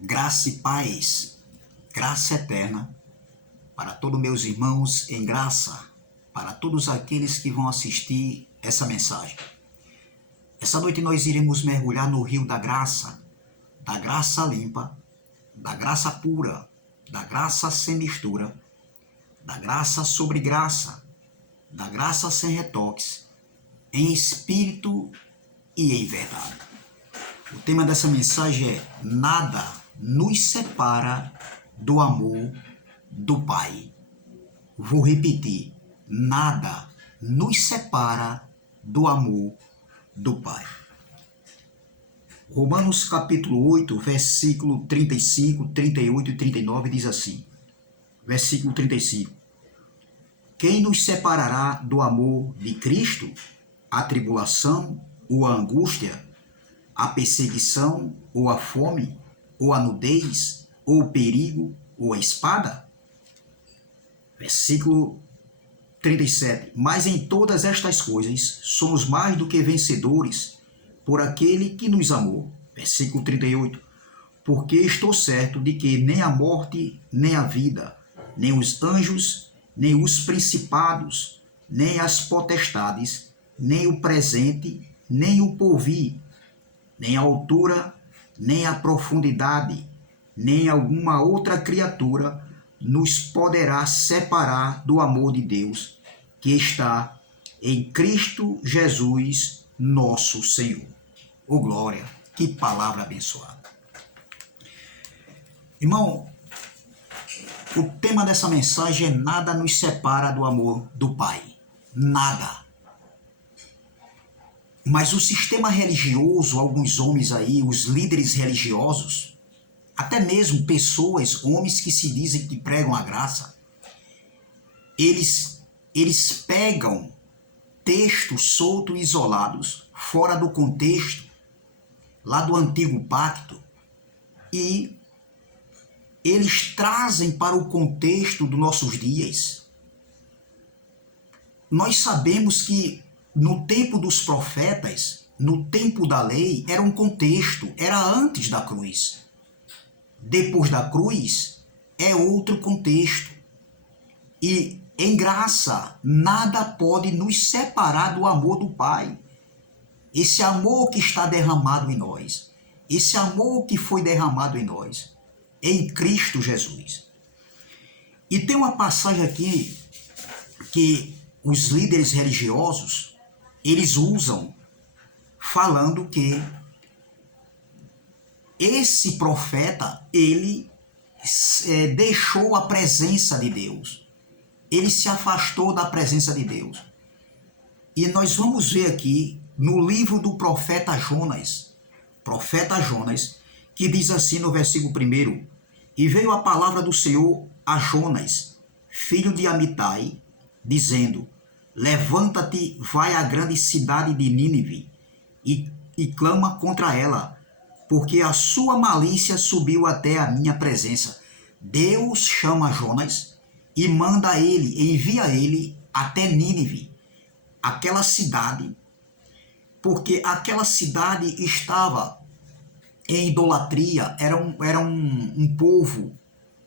Graça e paz, graça eterna para todos meus irmãos em graça, para todos aqueles que vão assistir essa mensagem. Essa noite nós iremos mergulhar no rio da graça limpa, da graça pura, da graça sem mistura, da graça sobre graça, da graça sem retoques, em espírito e em verdade. O tema dessa mensagem é: nada nos separa do amor do Pai. Vou repetir: nada nos separa do amor do Pai. Romanos capítulo 8, versículo 35, 38 e 39 diz assim. Versículo 35. Quem nos separará do amor de Cristo? A tribulação ou a angústia? A perseguição ou a fome? Ou a nudez? Ou o perigo? Ou a espada? Versículo 37. Mas em todas estas coisas somos mais do que vencedores por aquele que nos amou. Versículo 38. Porque estou certo de que nem a morte, nem a vida, nem os anjos, nem os principados, nem as potestades, nem o presente, nem o porvir, nem a altura, nem a profundidade, nem alguma outra criatura nos poderá separar do amor de Deus que está em Cristo Jesus, nosso Senhor. Oh glória, que palavra abençoada. Irmão, o tema dessa mensagem é: nada nos separa do amor do Pai. Nada. Mas o sistema religioso, alguns homens aí, os líderes religiosos, até mesmo pessoas, homens que se dizem que pregam a graça, eles pegam textos soltos e isolados, fora do contexto, lá do antigo pacto, e eles trazem para o contexto dos nossos dias. Nós sabemos que no tempo dos profetas, no tempo da lei, era um contexto, era antes da cruz. Depois da cruz, é outro contexto. E em graça, nada pode nos separar do amor do Pai. Esse amor que está derramado em nós, esse amor que foi derramado em nós, em Cristo Jesus. E tem uma passagem aqui que os líderes religiosos, eles usam, falando que esse profeta, ele deixou a presença de Deus. Ele se afastou da presença de Deus. E nós vamos ver aqui no livro do profeta Jonas, que diz assim no versículo 1: E veio a palavra do Senhor a Jonas, filho de Amitai, dizendo: Levanta-te, vai à grande cidade de Nínive e clama contra ela, porque a sua malícia subiu até a minha presença. Deus chama Jonas e manda ele, envia ele até Nínive, aquela cidade, porque aquela cidade estava em idolatria, era um povo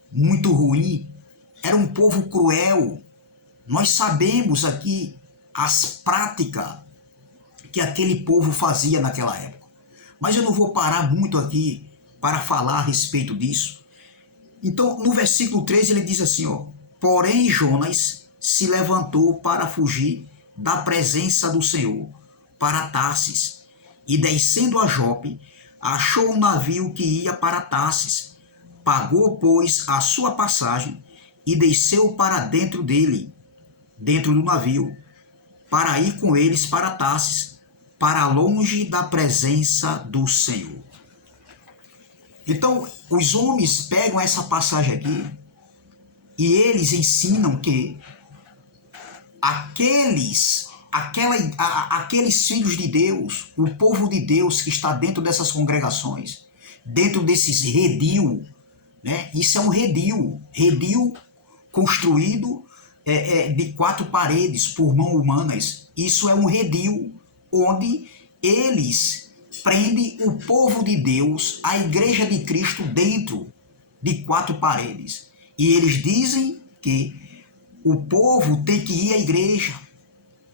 muito ruim, era um povo cruel. Nós sabemos aqui as práticas que aquele povo fazia naquela época. Mas eu não vou parar muito aqui para falar a respeito disso. Então, no versículo 13 ele diz assim, porém Jonas se levantou para fugir da presença do Senhor para Tarsis, e descendo a Jope, achou um navio que ia para Tarsis. Pagou, pois, a sua passagem e desceu para dentro do navio, para ir com eles para Tarsis, para longe da presença do Senhor. Então, os homens pegam essa passagem aqui e eles ensinam que aqueles filhos de Deus, o povo de Deus que está dentro dessas congregações, dentro desses redil, né? Isso é um redil construído de 4 paredes por mãos humanas. Isso é um redil onde eles prendem o povo de Deus, a igreja de Cristo, dentro de 4 paredes. E eles dizem que o povo tem que ir à igreja,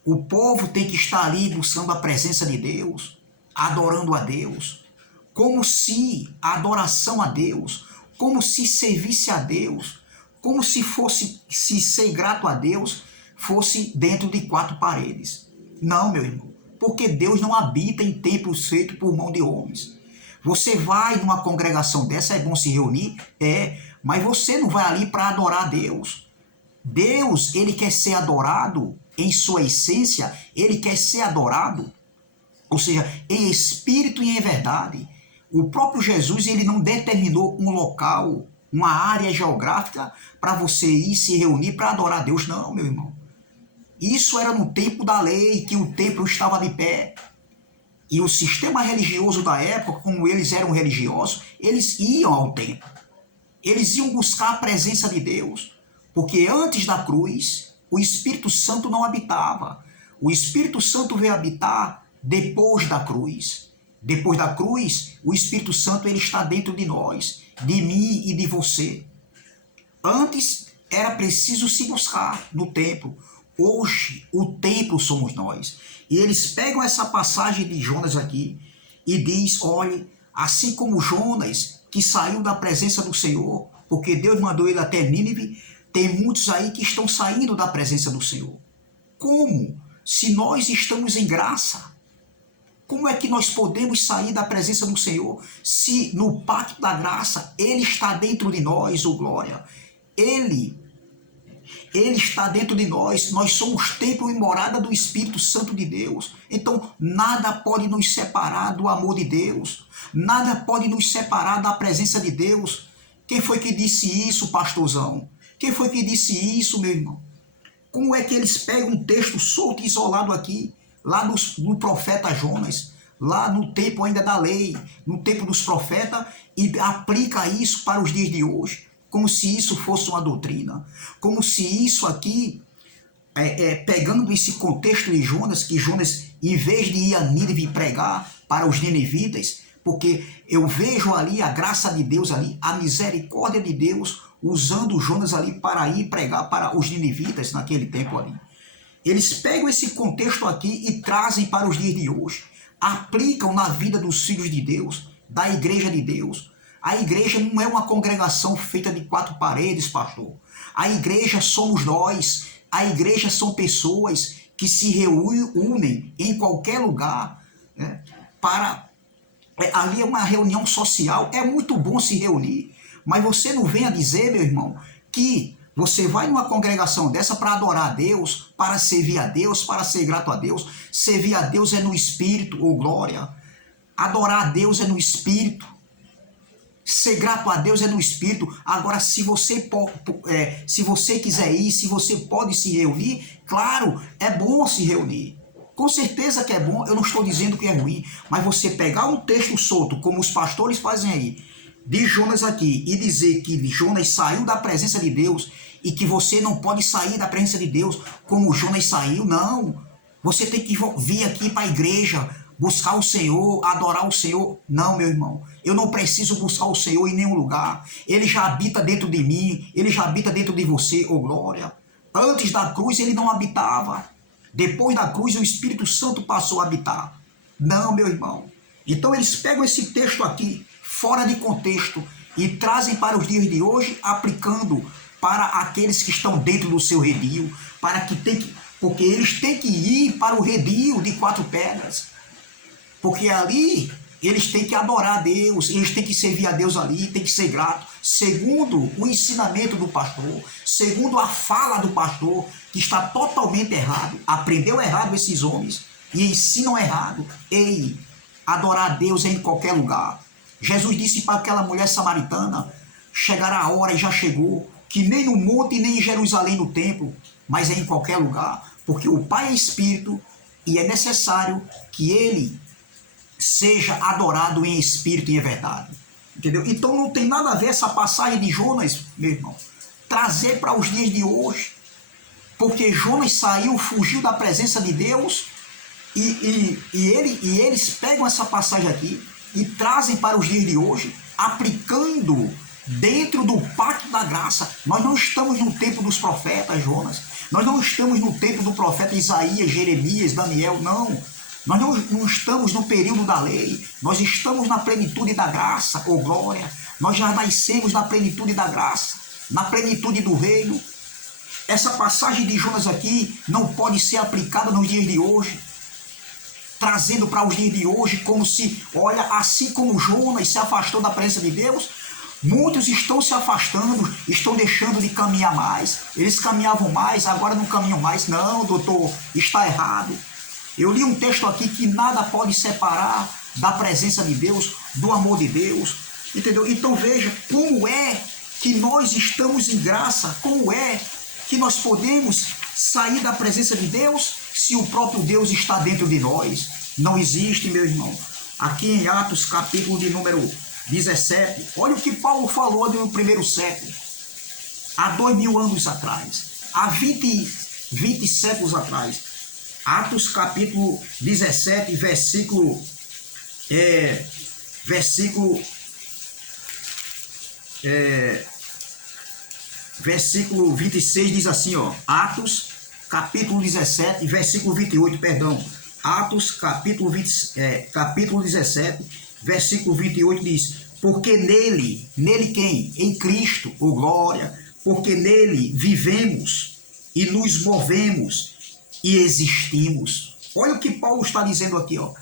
o povo tem que estar ali buscando a presença de Deus, adorando a Deus, como se a adoração a Deus, como se servisse a Deus, como se fosse se ser grato a Deus fosse dentro de 4 paredes. Não, meu irmão, porque Deus não habita em templos feitos por mão de homens. Você vai numa congregação dessa, é bom se reunir, mas você não vai ali para adorar a Deus. Deus, ele quer ser adorado em sua essência, ele quer ser adorado, ou seja, em espírito e em verdade. O próprio Jesus, ele não determinou um local, uma área geográfica para você ir se reunir para adorar a Deus, não, meu irmão. Isso era no tempo da lei, que o templo estava de pé. E o sistema religioso da época, como eles eram religiosos, eles iam ao templo. Eles iam buscar a presença de Deus. Porque antes da cruz, o Espírito Santo não habitava. O Espírito Santo veio habitar depois da cruz. Depois da cruz, o Espírito Santo ele está dentro de nós, de mim e de você. Antes era preciso se buscar no templo. Hoje, o templo somos nós. E eles pegam essa passagem de Jonas aqui e diz, olha, assim como Jonas, que saiu da presença do Senhor, porque Deus mandou ele até Nínive, tem muitos aí que estão saindo da presença do Senhor. Como? Se nós estamos em graça, como é que nós podemos sair da presença do Senhor se no pacto da graça Ele está dentro de nós, ô glória? Ele está dentro de nós, nós somos templo e morada do Espírito Santo de Deus. Então, nada pode nos separar do amor de Deus, nada pode nos separar da presença de Deus. Quem foi que disse isso, pastorzão? Quem foi que disse isso, meu irmão? Como é que eles pegam um texto solto e isolado aqui, lá no profeta Jonas, lá no tempo ainda da lei, no tempo dos profetas, e aplica isso para os dias de hoje? Como se isso fosse uma doutrina, como se isso aqui, pegando esse contexto de Jonas, que Jonas, em vez de ir a Nínive pregar para os ninivitas, porque eu vejo ali a graça de Deus ali, a misericórdia de Deus, usando Jonas ali para ir pregar para os ninivitas naquele tempo ali. Eles pegam esse contexto aqui e trazem para os dias de hoje, aplicam na vida dos filhos de Deus, da igreja de Deus. A igreja não é uma congregação feita de 4 paredes, pastor. A igreja somos nós. A igreja são pessoas que se reúnem em qualquer lugar, né, ali é uma reunião social. É muito bom se reunir, mas você não venha dizer, meu irmão, que você vai numa congregação dessa para adorar a Deus, para servir a Deus, para ser grato a Deus. Servir a Deus é no Espírito, ô glória. Adorar a Deus é no Espírito. Ser grato a Deus é no Espírito. Agora, se você quiser ir, se você pode se reunir, claro, é bom se reunir. Com certeza que é bom, eu não estou dizendo que é ruim, mas você pegar um texto solto, como os pastores fazem aí, de Jonas aqui, e dizer que Jonas saiu da presença de Deus e que você não pode sair da presença de Deus como Jonas saiu, não. Você tem que vir aqui para a igreja, buscar o Senhor, adorar o Senhor. Não, meu irmão, eu não preciso buscar o Senhor em nenhum lugar. Ele já habita dentro de mim, ele já habita dentro de você, ô glória. Antes da cruz ele não habitava. Depois da cruz o Espírito Santo passou a habitar. Não, meu irmão. Então eles pegam esse texto aqui, fora de contexto, e trazem para os dias de hoje, aplicando para aqueles que estão dentro do seu redil, porque eles têm que ir para o redil de 4 pedras. Porque ali eles têm que adorar a Deus, eles têm que servir a Deus ali, têm que ser grato, segundo o ensinamento do pastor, segundo a fala do pastor, que está totalmente errado. Aprendeu errado esses homens e ensinam errado. Ei, adorar a Deus é em qualquer lugar. Jesus disse para aquela mulher samaritana, chegará a hora e já chegou, que nem no monte nem em Jerusalém no templo, mas é em qualquer lugar, porque o Pai é Espírito e é necessário que Ele seja adorado em espírito e em verdade. Entendeu? Então não tem nada a ver essa passagem de Jonas, meu irmão, trazer para os dias de hoje. Porque Jonas saiu, fugiu da presença de Deus E eles pegam essa passagem aqui e trazem para os dias de hoje, aplicando dentro do pacto da graça. Nós não estamos no tempo dos profetas, Jonas. Nós não estamos no tempo do profeta Isaías, Jeremias, Daniel, não. Nós não estamos no período da lei. Nós estamos na plenitude da graça, oh glória. Nós já nascemos na plenitude da graça, na plenitude do reino. Essa passagem de Jonas aqui não pode ser aplicada nos dias de hoje, trazendo para os dias de hoje como se, olha, assim como Jonas se afastou da presença de Deus, muitos estão se afastando, estão deixando de caminhar mais. Eles caminhavam mais, agora não caminham mais. Não, doutor, está errado. Eu li um texto aqui que nada pode separar da presença de Deus, do amor de Deus, entendeu? Então veja como é que nós estamos em graça, como é que nós podemos sair da presença de Deus se o próprio Deus está dentro de nós. Não existe, meu irmão. Aqui em Atos, capítulo de número 17, olha o que Paulo falou no primeiro século, há 2000 anos atrás, há 20 séculos atrás. Atos capítulo 17, versículo 26 diz assim, ó, Atos capítulo 17, versículo 28, perdão. Atos capítulo 17, versículo 28 diz: porque nele quem? Em Cristo, ô glória, porque nele vivemos e nos movemos e existimos. Olha o que Paulo está dizendo aqui, ó,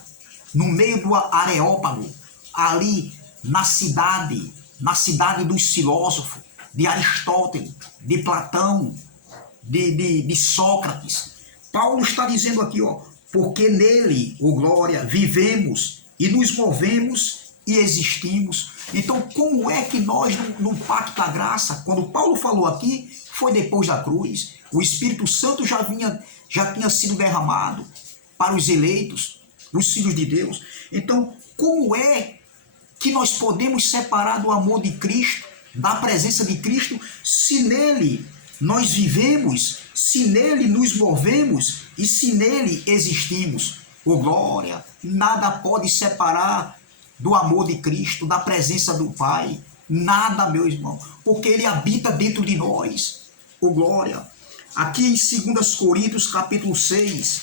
no meio do Areópago, ali na cidade dos filósofos, de Aristóteles, de Platão, de Sócrates. Paulo está dizendo aqui, ó, porque nele, ô glória, vivemos e nos movemos e existimos. Então, como é que nós, no pacto da graça, quando Paulo falou aqui, foi depois da cruz, o Espírito Santo já tinha sido derramado para os eleitos, os filhos de Deus. Então, como é que nós podemos separar do amor de Cristo, da presença de Cristo, se nele nós vivemos, se nele nos movemos e se nele existimos? Oh glória, nada pode separar do amor de Cristo, da presença do Pai, nada, meu irmão, porque ele habita dentro de nós. Oh glória, aqui em 2 Coríntios capítulo 6,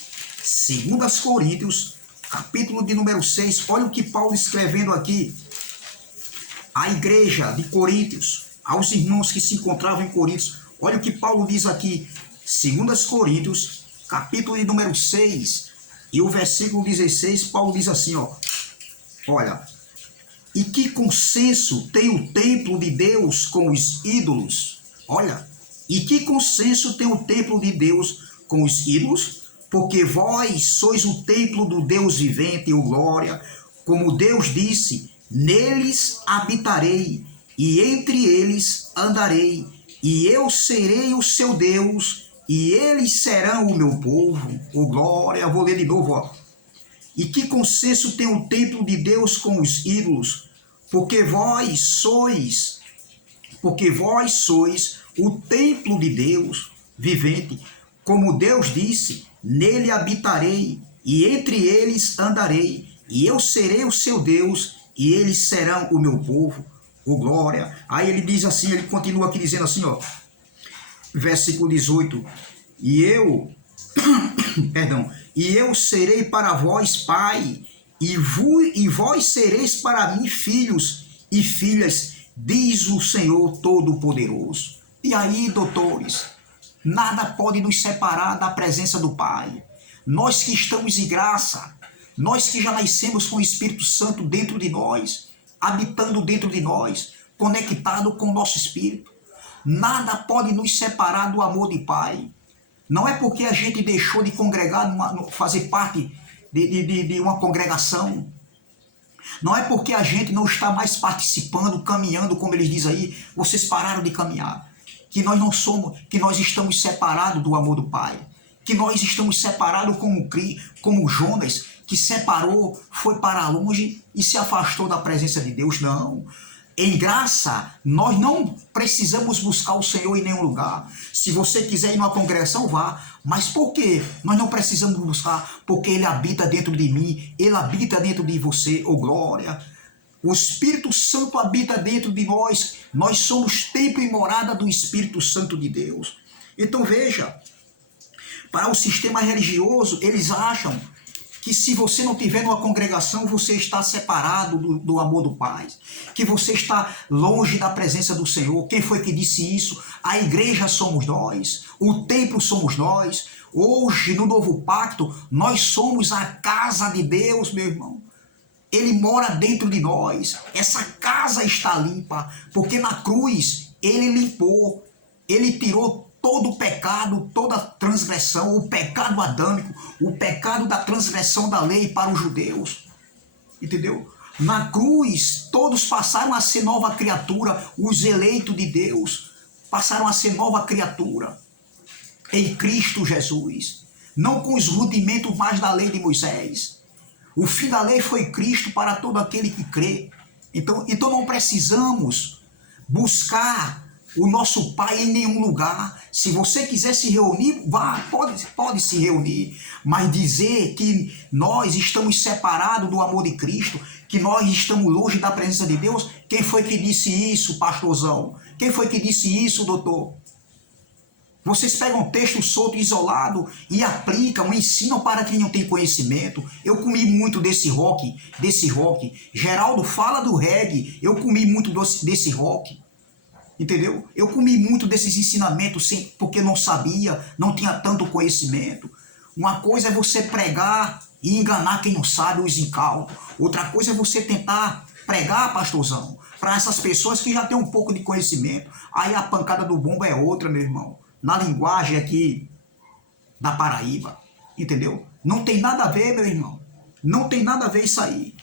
2 Coríntios capítulo de número 6, olha o que Paulo escrevendo aqui à igreja de Coríntios, aos irmãos que se encontravam em Coríntios. Olha o que Paulo diz aqui, 2 Coríntios, capítulo de número 6, e o versículo 16, Paulo diz assim, ó, olha, e que consenso tem o templo de Deus com os ídolos? Olha, e que consenso tem o templo de Deus com os ídolos? Porque vós sois o templo do Deus vivente, ô glória, como Deus disse, neles habitarei, e entre eles andarei, e eu serei o seu Deus, e eles serão o meu povo. Ô glória, eu vou ler de novo, ó. E que consenso tem o templo de Deus com os ídolos? Porque vós sois o templo de Deus vivente, como Deus disse, nele habitarei, e entre eles andarei, e eu serei o seu Deus, e eles serão o meu povo. Oh glória. Aí ele diz assim, ele continua aqui dizendo assim, ó, versículo 18, e eu serei para vós pai, e vós sereis para mim filhos e filhas, diz o Senhor Todo-Poderoso. E aí, doutores, nada pode nos separar da presença do Pai. Nós que estamos em graça, nós que já nascemos com o Espírito Santo dentro de nós, habitando dentro de nós, conectado com o nosso espírito, nada pode nos separar do amor de Pai. Não é porque a gente deixou de congregar, fazer parte de uma congregação. Não é porque a gente não está mais participando, caminhando, como eles dizem aí, vocês pararam de caminhar, que nós não somos, que nós estamos separados do amor do Pai, que nós estamos separados como Jonas, que separou, foi para longe e se afastou da presença de Deus. Não. Em graça, nós não precisamos buscar o Senhor em nenhum lugar. Se você quiser ir numa congregação, vá. Mas por que nós não precisamos buscar? Porque Ele habita dentro de mim, Ele habita dentro de você, oh glória. O Espírito Santo habita dentro de nós. Nós somos templo e morada do Espírito Santo de Deus. Então veja, para o sistema religioso, eles acham que se você não tiver numa congregação, você está separado do amor do Pai, que você está longe da presença do Senhor. Quem foi que disse isso? A igreja somos nós, o templo somos nós. Hoje, no novo pacto, nós somos a casa de Deus, meu irmão. Ele mora dentro de nós. Essa casa está limpa, porque na cruz ele limpou, ele tirou todo o pecado, toda a transgressão, o pecado adâmico, o pecado da transgressão da lei para os judeus. Entendeu? Na cruz, todos passaram a ser nova criatura, os eleitos de Deus passaram a ser nova criatura em Cristo Jesus, não com os rudimentos mais da lei de Moisés. O fim da lei foi Cristo para todo aquele que crê. Então não precisamos buscar o nosso Pai em nenhum lugar. Se você quiser se reunir, vá, pode se reunir. Mas dizer que nós estamos separados do amor de Cristo, que nós estamos longe da presença de Deus, quem foi que disse isso, pastorzão? Quem foi que disse isso, doutor? Vocês pegam um texto solto, isolado e aplicam, ensinam para quem não tem conhecimento. Eu comi muito desse rock. Geraldo fala do reggae, eu comi muito desse rock. Entendeu? Eu comi muito desses ensinamentos porque não sabia, não tinha tanto conhecimento. Uma coisa é você pregar e enganar quem não sabe, os incautos. Outra coisa é você tentar pregar, pastorzão, para essas pessoas que já têm um pouco de conhecimento. Aí a pancada do bombo é outra, meu irmão. Na linguagem aqui da Paraíba, entendeu? Não tem nada a ver, meu irmão. Não tem nada a ver isso aí.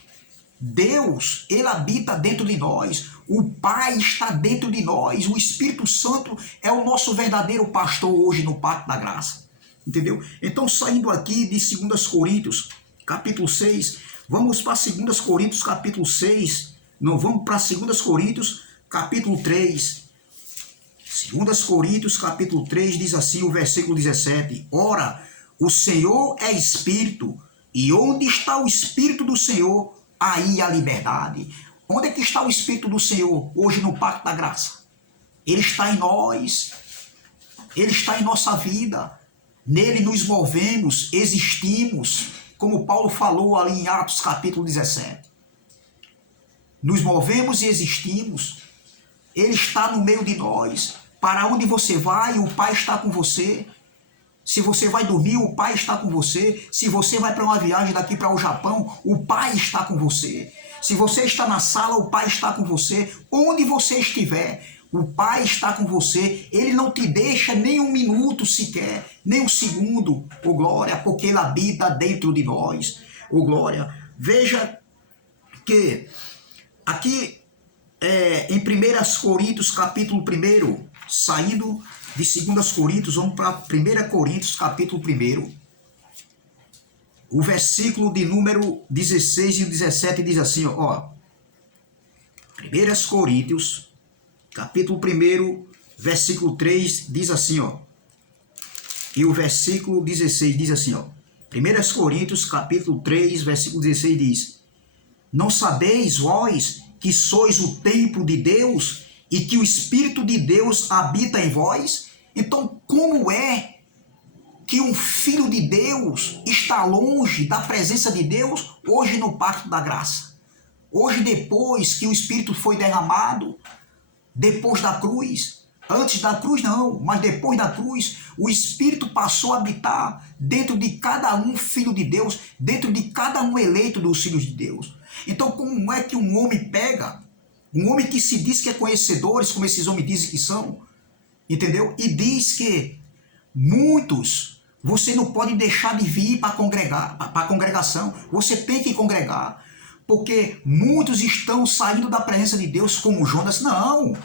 Deus, Ele habita dentro de nós. O Pai está dentro de nós. O Espírito Santo é o nosso verdadeiro pastor hoje no Pacto da Graça. Entendeu? Então, saindo aqui de 2 Coríntios, capítulo 6, vamos para 2 Coríntios, capítulo 6. Não, vamos para 2 Coríntios, capítulo 3. 2 Coríntios, capítulo 3, diz assim o versículo 17. Ora, o Senhor é Espírito, e onde está o Espírito do Senhor, aí a liberdade. Onde é que está o Espírito do Senhor hoje no Pacto da Graça? Ele está em nós, Ele está em nossa vida, nele nos movemos, existimos, como Paulo falou ali em Atos capítulo 17. Nos movemos e existimos, Ele está no meio de nós. Para onde você vai, o Pai está com você. Se você vai dormir, o Pai está com você. Se você vai para uma viagem daqui para o Japão, o Pai está com você. Se você está na sala, o Pai está com você. Onde você estiver, o Pai está com você. Ele não te deixa nem um minuto sequer, nem um segundo, ô glória, porque Ele habita dentro de nós, ô glória. Veja que aqui em 1 Coríntios, capítulo 1, saindo de 2 Coríntios, vamos para 1 Coríntios, capítulo 1. O versículo de número 16 e 17 diz assim, ó. 1 Coríntios, capítulo 1, versículo 3, diz assim, ó. E o versículo 16 diz assim, ó. 1 Coríntios, capítulo 3, versículo 16 diz: Não sabeis vós que sois o templo de Deus e que o Espírito de Deus habita em vós? Então, como é que um filho de Deus está longe da presença de Deus hoje no Pacto da Graça? Hoje, depois que o Espírito foi derramado, depois da cruz, antes da cruz não, mas depois da cruz, o Espírito passou a habitar dentro de cada um filho de Deus, dentro de cada um eleito dos filhos de Deus. Então, como é que um homem pega, um homem que se diz que é conhecedores, como esses homens dizem que são, entendeu? E diz que muitos, você não pode deixar de vir para a congregação, você tem que congregar, porque muitos estão saindo da presença de Deus como Jonas. Não,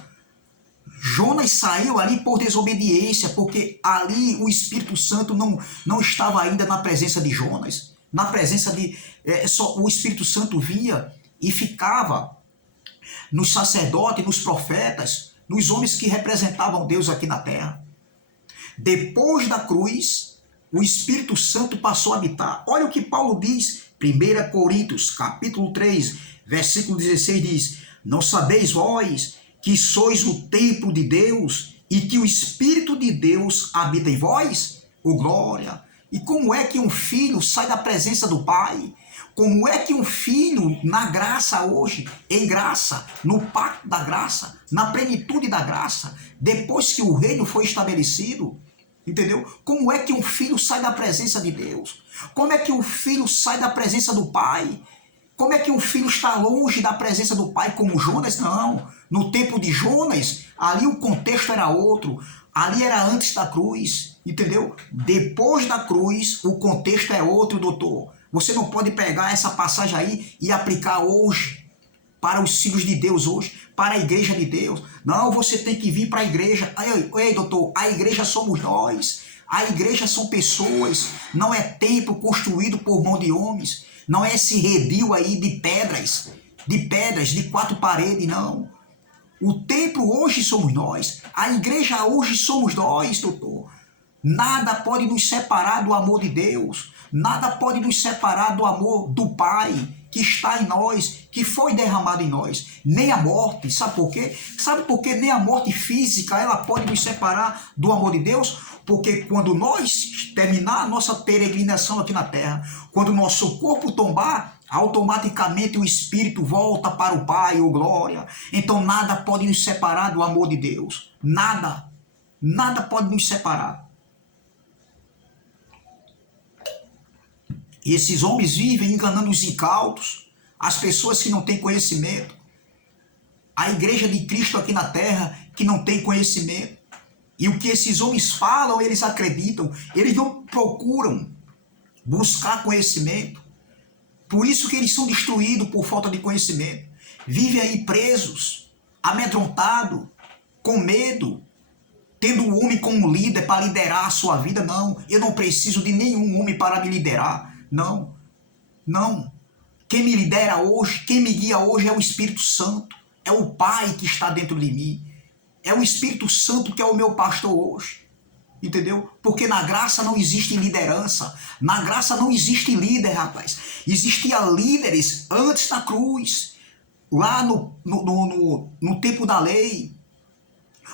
Jonas saiu ali por desobediência, porque ali o Espírito Santo não estava ainda na presença de Jonas. Na presença de... só o Espírito Santo via e ficava nos sacerdotes, nos profetas, nos homens que representavam Deus aqui na terra. Depois da cruz, o Espírito Santo passou a habitar. Olha o que Paulo diz, 1 Coríntios, capítulo 3, versículo 16 diz: não sabeis vós que sois o templo de Deus e que o Espírito de Deus habita em vós? Oh, glória! E como é que um filho sai da presença do Pai? Como é que um filho na graça hoje, em graça, no pacto da graça, na plenitude da graça, depois que o reino foi estabelecido, entendeu? Como é que um filho sai da presença de Deus? Como é que um filho sai da presença do Pai? Como é que um filho está longe da presença do Pai como Jonas? Não. No tempo de Jonas, ali o contexto era outro. Ali era antes da cruz, entendeu? Depois da cruz, o contexto é outro, doutor. Você não pode pegar essa passagem aí e aplicar hoje, para os filhos de Deus hoje, para a igreja de Deus. Não, você tem que vir para a igreja. Ei, doutor, a igreja somos nós. A igreja são pessoas, não é templo construído por mão de homens. Não é esse redil aí de pedras, de 4 paredes, não. O templo hoje somos nós. A igreja hoje somos nós, doutor. Nada pode nos separar do amor de Deus. Nada pode nos separar do amor do Pai que está em nós, que foi derramado em nós. Nem a morte, sabe por quê? Sabe por quê? Nem a morte física ela pode nos separar do amor de Deus? Porque quando nós terminar a nossa peregrinação aqui na terra, quando o nosso corpo tombar, automaticamente o Espírito volta para o Pai, ô glória. Então nada pode nos separar do amor de Deus. Nada. Nada pode nos separar. E esses homens vivem enganando os incautos, as pessoas que não têm conhecimento. A igreja de Cristo aqui na terra que não tem conhecimento. E o que esses homens falam, eles acreditam. Eles não procuram buscar conhecimento. Por isso que eles são destruídos por falta de conhecimento. Vivem aí presos, amedrontados, com medo, tendo o homem como líder para liderar a sua vida. Não, eu não preciso de nenhum homem para me liderar. Não, não. Quem me lidera hoje, quem me guia hoje é o Espírito Santo. É o Pai que está dentro de mim. É o Espírito Santo que é o meu pastor hoje. Entendeu? Porque na graça não existe liderança. Na graça não existe líder, rapaz. Existiam líderes antes da cruz. Lá no tempo da lei.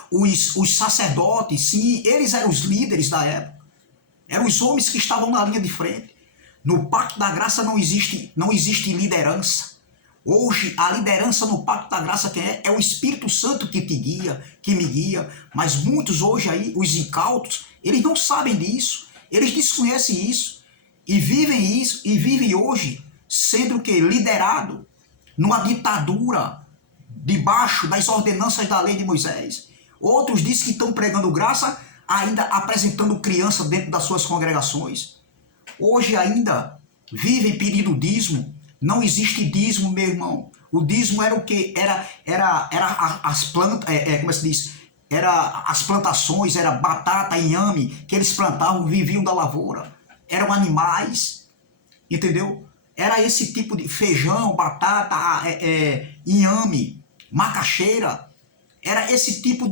Os sacerdotes, sim, eles eram os líderes da época. Eram os homens que estavam na linha de frente. No pacto da graça não existe liderança. Hoje, a liderança no pacto da graça quem é? É o Espírito Santo que te guia, que me guia. Mas muitos hoje aí, os incautos, eles não sabem disso. Eles desconhecem isso. E vivem hoje sendo o quê? Liderado numa ditadura debaixo das ordenanças da lei de Moisés. Outros dizem que estão pregando graça, ainda apresentando criança dentro das suas congregações. Hoje ainda vivem pedindo dízimo. Não existe dízimo, meu irmão. O dízimo era o quê? Era as plantas, como se diz? Era as plantações, era batata, inhame, que eles plantavam, viviam da lavoura. Eram animais, entendeu? Era esse tipo de feijão, batata, inhame, macaxeira. Era esse tipo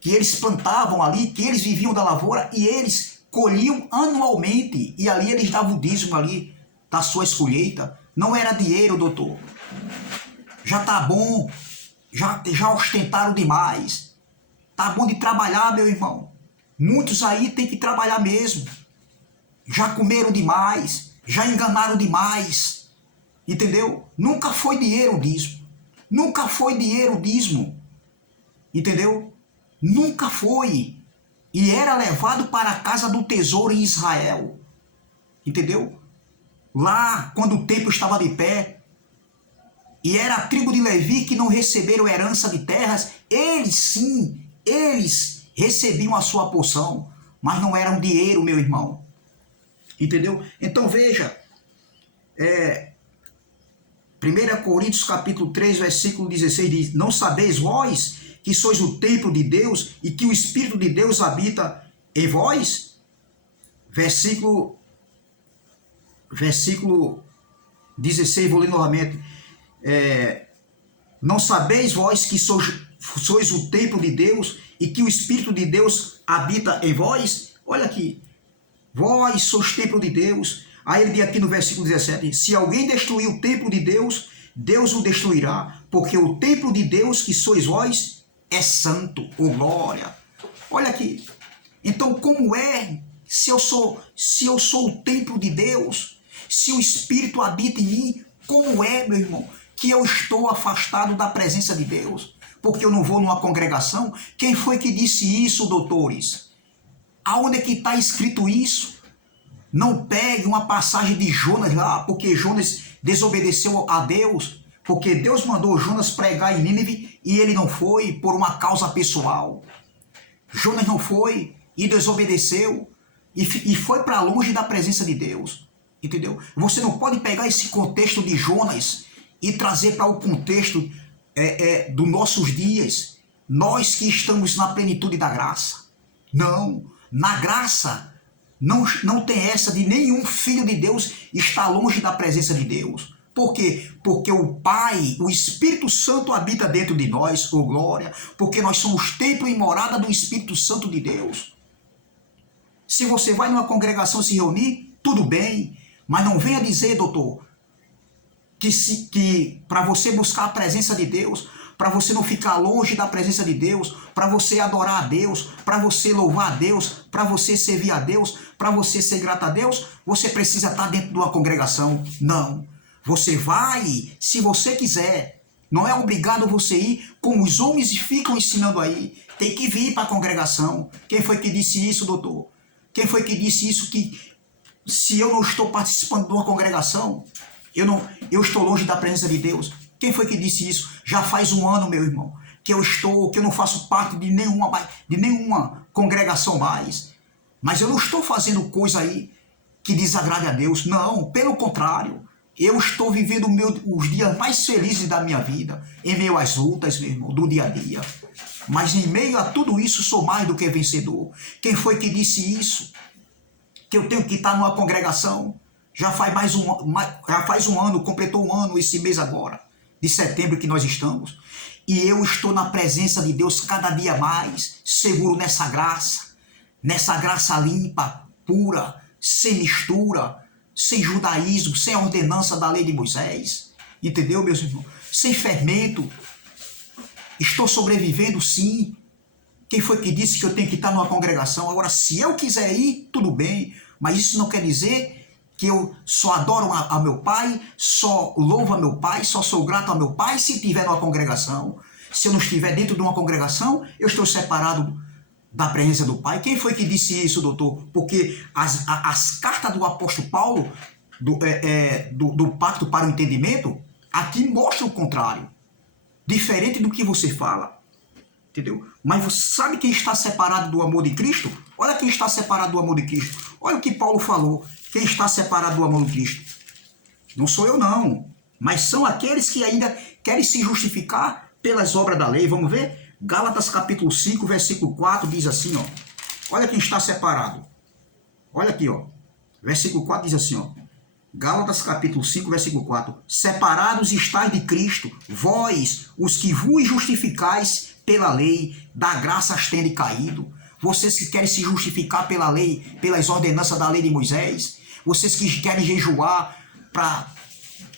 que eles plantavam ali, que eles viviam da lavoura e eles colhiam anualmente. E ali eles davam o dízimo ali das suas colheitas. Não era dinheiro, doutor. Já tá bom. Já ostentaram demais. Tá bom de trabalhar, meu irmão. Muitos aí tem que trabalhar mesmo. Já comeram demais. Já enganaram demais. Entendeu? Nunca foi dinheiro o dízimo. Nunca foi dinheiro o dízimo. Entendeu? Nunca foi. E era levado para a casa do tesouro em Israel. Entendeu? Lá, quando o templo estava de pé, e era a tribo de Levi que não receberam herança de terras, eles sim, eles recebiam a sua porção, mas não era um dinheiro, meu irmão. Entendeu? Então veja, 1 Coríntios capítulo 3, versículo 16 diz: não sabeis vós que sois o templo de Deus e que o Espírito de Deus habita em vós? Versículo 16, vou ler novamente. Não sabeis vós que sois o templo de Deus e que o Espírito de Deus habita em vós? Olha aqui, vós sois templo de Deus. Aí ele diz aqui no versículo 17, se alguém destruir o templo de Deus, Deus o destruirá, porque o templo de Deus que sois vós é santo, ô glória. Olha aqui, então como é se eu sou o templo de Deus, se o Espírito habita em mim, como é, meu irmão, que eu estou afastado da presença de Deus? Porque eu não vou numa congregação? Quem foi que disse isso, doutores? Aonde é que está escrito isso? Não pegue uma passagem de Jonas lá, porque Jonas desobedeceu a Deus, porque Deus mandou Jonas pregar em Nínive e ele não foi por uma causa pessoal. Jonas não foi e desobedeceu e foi para longe da presença de Deus, entendeu? Você não pode pegar esse contexto de Jonas e trazer para o contexto dos nossos dias, nós que estamos na plenitude da graça. Não, na graça não tem essa de nenhum filho de Deus estar longe da presença de Deus. Por quê? Porque o Pai, o Espírito Santo habita dentro de nós, ô glória, porque nós somos templo e morada do Espírito Santo de Deus. Se você vai numa congregação se reunir, tudo bem, mas não venha dizer, doutor, que para você buscar a presença de Deus, para você não ficar longe da presença de Deus, para você adorar a Deus, para você louvar a Deus, para você servir a Deus, para você ser grato a Deus, você precisa estar dentro de uma congregação. Não. Você vai, se você quiser. Não é obrigado você ir como os homens ficam ensinando aí. Tem que vir para a congregação. Quem foi que disse isso, doutor? Quem foi que disse isso, que se eu não estou participando de uma congregação, eu estou longe da presença de Deus? Quem foi que disse isso? Já faz um ano, meu irmão, que eu não faço parte de nenhuma congregação mais. Mas eu não estou fazendo coisa aí que desagrade a Deus. Não, pelo contrário. Eu estou vivendo os dias mais felizes da minha vida, em meio às lutas, meu irmão, do dia a dia. Mas em meio a tudo isso, sou mais do que vencedor. Quem foi que disse isso? Que eu tenho que estar numa congregação? Já faz um ano, completou um ano esse mês agora, de setembro que nós estamos. E eu estou na presença de Deus cada dia mais, seguro nessa graça limpa, pura, sem mistura, sem judaísmo, sem a ordenança da lei de Moisés. Entendeu, meus irmãos? Sem fermento. Estou sobrevivendo, sim. Quem foi que disse que eu tenho que estar numa congregação? Agora, se eu quiser ir, tudo bem. Mas isso não quer dizer que eu só adoro a meu Pai, só louvo a meu Pai, só sou grato a meu Pai se estiver numa congregação. Se eu não estiver dentro de uma congregação, eu estou separado da presença do Pai. Quem foi que disse isso, doutor? Porque as cartas do apóstolo Paulo, do Pacto para o Entendimento, aqui mostram o contrário. Diferente do que você fala. Entendeu? Mas você sabe quem está separado do amor de Cristo? Olha quem está separado do amor de Cristo. Olha o que Paulo falou. Quem está separado do amor de Cristo? Não sou eu, não. Mas são aqueles que ainda querem se justificar pelas obras da lei. Vamos ver? Gálatas capítulo 5, versículo 4 diz assim, ó. Olha quem está separado. Olha aqui, ó. Versículo 4 diz assim, ó. Gálatas capítulo 5, versículo 4. Separados estáis de Cristo, vós, os que vos justificais pela lei, da graça tende caído. Vocês que querem se justificar pela lei, pelas ordenanças da lei de Moisés. Vocês que querem jejuar para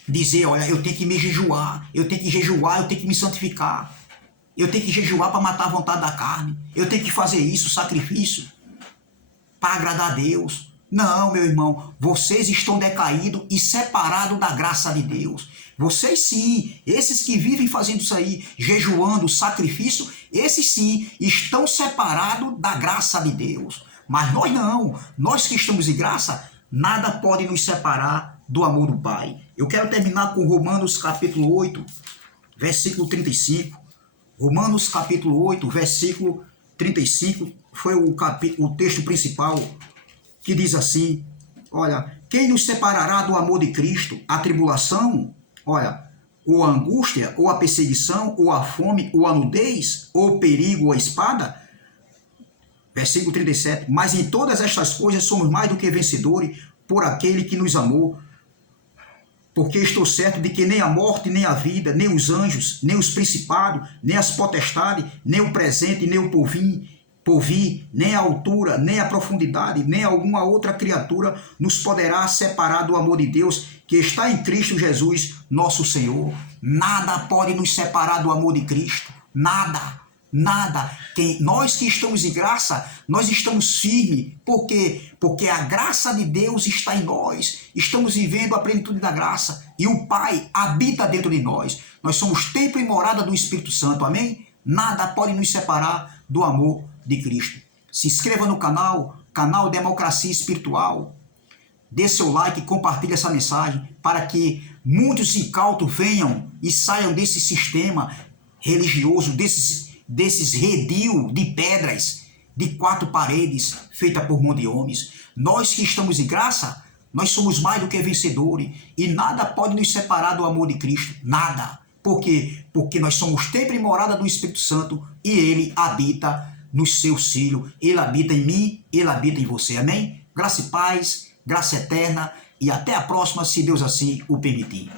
dizer, olha, eu tenho que me jejuar, eu tenho que me santificar. Eu tenho que jejuar para matar a vontade da carne. Eu tenho que fazer isso, sacrifício, para agradar a Deus. Não, meu irmão, vocês estão decaídos e separados da graça de Deus. Vocês sim, esses que vivem fazendo isso aí, jejuando, sacrifício, esses sim, estão separados da graça de Deus. Mas nós não, nós que estamos em graça, nada pode nos separar do amor do Pai. Eu quero terminar com Romanos capítulo 8, versículo 35. Romanos capítulo 8, versículo 35, foi o texto principal, que diz assim, olha, quem nos separará do amor de Cristo? A tribulação, olha, ou a angústia, ou a perseguição, ou a fome, ou a nudez, ou o perigo, ou a espada? Versículo 37, mas em todas estas coisas somos mais do que vencedores por aquele que nos amou. porque estou certo de que nem a morte, nem a vida, nem os anjos, nem os principados, nem as potestades, nem o presente, nem o porvir, nem a altura, nem a profundidade, nem alguma outra criatura nos poderá separar do amor de Deus que está em Cristo Jesus, nosso Senhor. Nada pode nos separar do amor de Cristo. Nada. Nada. Nós que estamos em graça, nós estamos firmes. Por quê? Porque a graça de Deus está em nós. Estamos vivendo a plenitude da graça. E o Pai habita dentro de nós. Nós somos templo e morada do Espírito Santo. Amém? Nada pode nos separar do amor de Cristo. Se inscreva no canal Democracia Espiritual. Dê seu like e compartilhe essa mensagem para que muitos incautos venham e saiam desse sistema religioso, desses redil de pedras, de 4 paredes, feita por mão de homens. Nós que estamos em graça, nós somos mais do que vencedores e nada pode nos separar do amor de Cristo. Nada. Por quê? Porque nós somos templo e morada do Espírito Santo e Ele habita nos seus filhos. Ele habita em mim, Ele habita em você. Amém? Graça e paz, graça eterna e até a próxima, se Deus assim o permitir.